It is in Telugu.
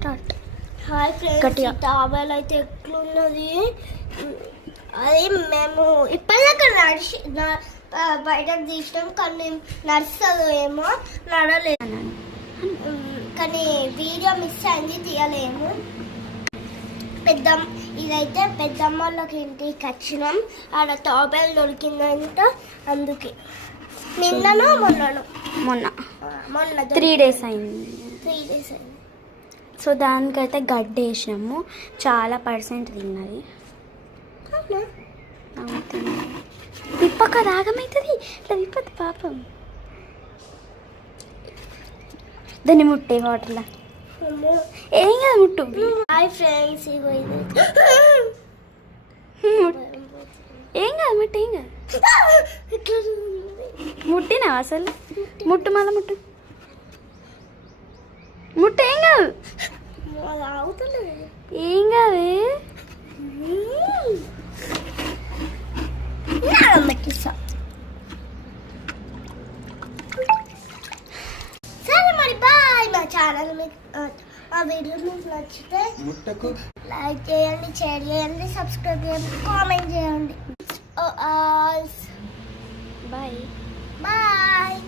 స్టార్ట్. హాయ్ ఫ్రెండ్స్, టావెల్ అయితే ఎట్లున్నది. అది మేము ఇప్పటిదాకా నడిచి బయటకు తీసినాం, కానీ నడుస్తుంది ఏమో, నడలేదు. కానీ వీడియో మిస్ అయింది, తీయలేము. ఇదైతే పెద్దమ్మ వాళ్ళకి ఇంటికి వచ్చినాం. ఆడ టావెల్ దొరికిందంట, అందుకే మొన్న 3 days అయింది. 3 days అయింది. సో దానికైతే గడ్డి వేసినాము, చాలా % తిన్నది. విప్పక రాగమవుతుంది, ఇట్లా విప్పదు పాపం. దాన్ని ముట్టే వాటర్లో ఏం కాదు, ముట్టు. హాయ్ ఫ్రెండ్స్, ఏం కాదు, ముట్టు ఏం కాదు. ముట్టినా అసలు? ముట్టు, మళ్ళీ ముట్టు, ముట్టు ఏం కాదు, ఏం కాదు. సరే మరి బాయ్. మా ఛానల్ మీకు ఆ వీడియో మీకు నచ్చితే లైక్ చేయండి, షేర్ చేయండి, సబ్స్క్రైబ్ చేయండి, కామెంట్ చేయండి. బాయ్.